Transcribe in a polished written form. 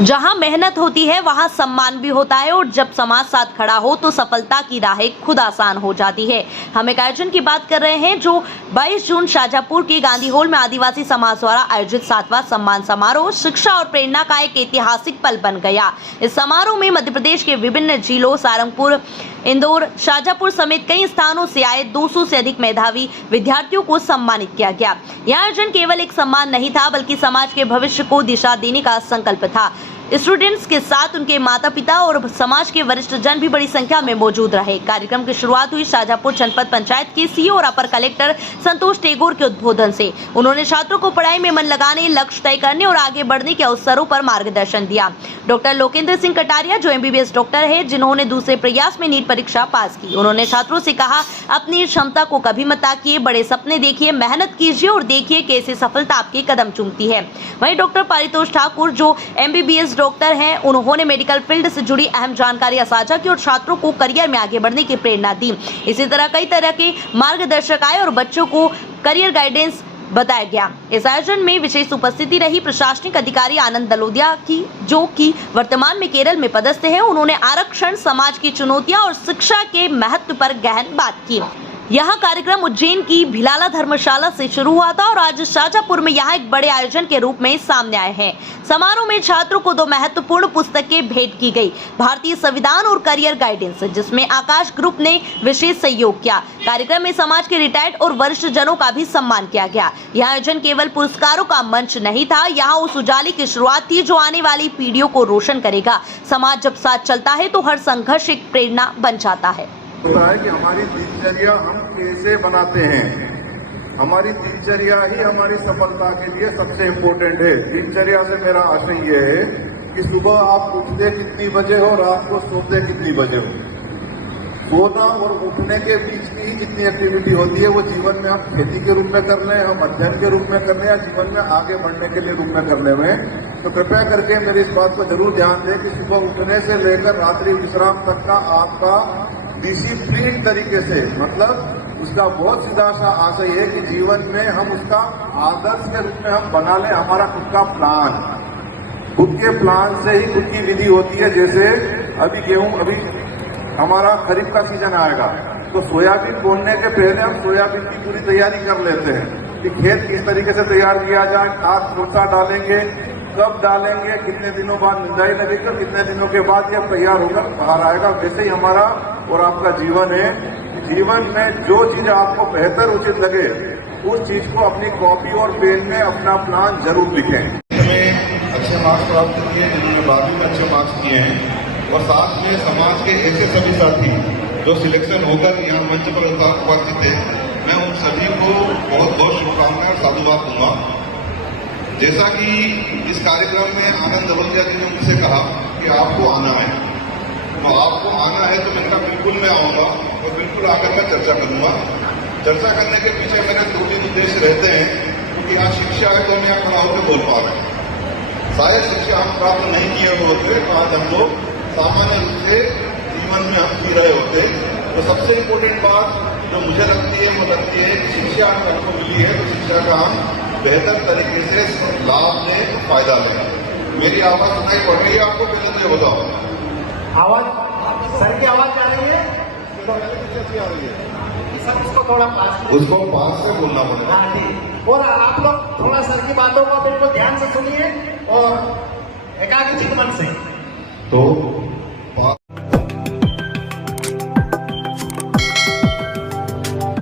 जहां मेहनत होती है वहां सम्मान भी होता है और जब समाज साथ खड़ा हो तो सफलता की राहें खुद आसान हो जाती है। हम एक आयोजन की बात कर रहे हैं जो 22 जून शाजापुर के गांधी हॉल में आदिवासी समाज द्वारा आयोजित 7वां सम्मान समारोह शिक्षा और प्रेरणा का एक ऐतिहासिक पल बन गया। इस समारोह में मध्य प्रदेश के विभिन्न जिलों सारंगपुर, इंदौर, शाजापुर समेत कई स्थानों से आए 200 से अधिक मेधावी विद्यार्थियों को सम्मानित किया गया। यह आयोजन केवल एक सम्मान नहीं था बल्कि समाज के भविष्य को दिशा देने का संकल्प था। स्टूडेंट्स के साथ उनके माता पिता और समाज के वरिष्ठ जन भी बड़ी संख्या में मौजूद रहे। कार्यक्रम की शुरुआत हुई शाजापुर जनपद पंचायत के सीईओ और अपर कलेक्टर संतोष टेगोर के उद्बोधन से। उन्होंने छात्रों को पढ़ाई में मन लगाने, लक्ष्य तय करने और आगे बढ़ने के अवसरों पर मार्गदर्शन दिया। डॉक्टर लोकेंद्र सिंह कटारिया जो MBBS डॉक्टर है, जिन्होंने दूसरे प्रयास में नीट परीक्षा पास की, उन्होंने छात्रों से कहा, अपनी क्षमता को कभी मत ताकिए, बड़े सपने देखिए, मेहनत कीजिए और देखिए कैसे सफलता आपके कदम चूमती है। वहीं डॉक्टर पारितोष ठाकुर जो MBBS डॉक्टर हैं, उन्होंने मेडिकल फील्ड से जुड़ी अहम जानकारियां साझा की और छात्रों को करियर में आगे बढ़ने की प्रेरणा दी। इसी तरह कई तरह के मार्गदर्शक आए और बच्चों को करियर गाइडेंस बताया गया। इस आयोजन में विशेष उपस्थिति रही प्रशासनिक अधिकारी आनंद दलोदिया की, जो कि वर्तमान में केरल में पदस्थ है। उन्होंने आरक्षण, समाज की चुनौतियां और शिक्षा के महत्व पर गहन बात की। यह कार्यक्रम उज्जैन की भिलाला धर्मशाला से शुरू हुआ था और आज शाजापुर में यहाँ एक बड़े आयोजन के रूप में सामने आए हैं। समारोह में छात्रों को 2 महत्वपूर्ण पुस्तकें भेंट की गई, भारतीय संविधान और करियर गाइडेंस, जिसमें आकाश ग्रुप ने विशेष सहयोग किया। कार्यक्रम में समाज के रिटायर्ड और वरिष्ठ जनों का भी सम्मान किया गया। यह आयोजन केवल पुरस्कारों का मंच नहीं था, यहाँ उस उजाले की शुरुआत थी जो आने वाली पीढ़ियों को रोशन करेगा। समाज जब साथ चलता है तो हर संघर्ष एक प्रेरणा बन जाता है। होता है कि हमारी दिनचर्या हम कैसे बनाते हैं, हमारी दिनचर्या ही हमारी सफलता के लिए सबसे इम्पोर्टेंट है। दिनचर्या से मेरा आशय ये है कि सुबह आप उठते कितनी बजे हो, रात को सोते कितनी बजे हो। सोना और उठने के बीच की जितनी एक्टिविटी होती है वो जीवन में हम खेती के रूप में कर रहे हैं, हम अध्ययन के रूप में कर रहे हैं, जीवन में आगे बढ़ने के लिए रूप में करने में। तो कृपया करके मेरी इस बात को जरूर ध्यान दें कि सुबह उठने से लेकर रात्रि विश्राम तक का आपका डिसिप्लिन तरीके से, मतलब उसका बहुत सीधा सा आशय है कि जीवन में हम उसका आदर्श के रूप में हम बना लें हमारा खुद का प्लान। खुद के प्लान से ही खुद की विधि होती है। जैसे अभी हमारा खरीफ का सीजन आएगा तो सोयाबीन बोने के पहले हम सोयाबीन की पूरी तैयारी कर लेते हैं कि खेत किस तरीके से तैयार किया जाए, खाद कौन सा डालेंगे, कब डालेंगे, कितने दिनों बाद निंदाई लगेगी, कितने दिनों के बाद यह तैयार होकर बाहर आएगा। वैसे ही हमारा और आपका जीवन है। जीवन में जो चीज आपको बेहतर उचित लगे उस चीज को अपनी कॉपी और पेन में अपना प्लान जरूर लिखें। हमें अच्छे मार्क्स प्राप्त किए, जिन्होंने 12वीं में अच्छे मार्क्स किए हैं, और साथ में समाज के ऐसे सभी साथी जो सिलेक्शन होकर यहाँ मंच पर उपस्थित थे, मैं उन सभी को बहुत बहुत शुभकामनाएं और साधुवाद दूंगा। जैसा कि इस कार्यक्रम में आनंद दलोदिया जी ने मुझसे कहा कि आपको आना है, तो आपको आना है तो मैंने कहा बिल्कुल मैं आऊंगा और बिल्कुल आकर मैं चर्चा करूंगा। चर्चा करने के पीछे मेरे 2-3 उद्देश्य रहते हैं, क्योंकि यहाँ शिक्षा है तो हम यहाँ खड़ा होकर बोल पा रहे हैं। शायद शिक्षा हम प्राप्त नहीं किए होते तो आज हम लोग सामान्य रूप से जीवन में हम जी रहे होते। तो सबसे इम्पोर्टेंट बात जो मुझे लगती है वो लगती है कि शिक्षा हमको मिली है तो शिक्षा का हम बेहतर तरीके से लाभ लें, फायदा लें। मेरी आवाज सुनाई पड़ रही है आपको? पहले तो ये बताओ। आवाज सर की आवाज आ रही है? आ रही है सर उसको थोड़ा पास, उसको पास से बोलना पड़ेगा। हाँ ठीक। और आप लोग थोड़ा सर की बातों को बिल्कुल ध्यान से सुनिए और एकाग्रचित मन से। तो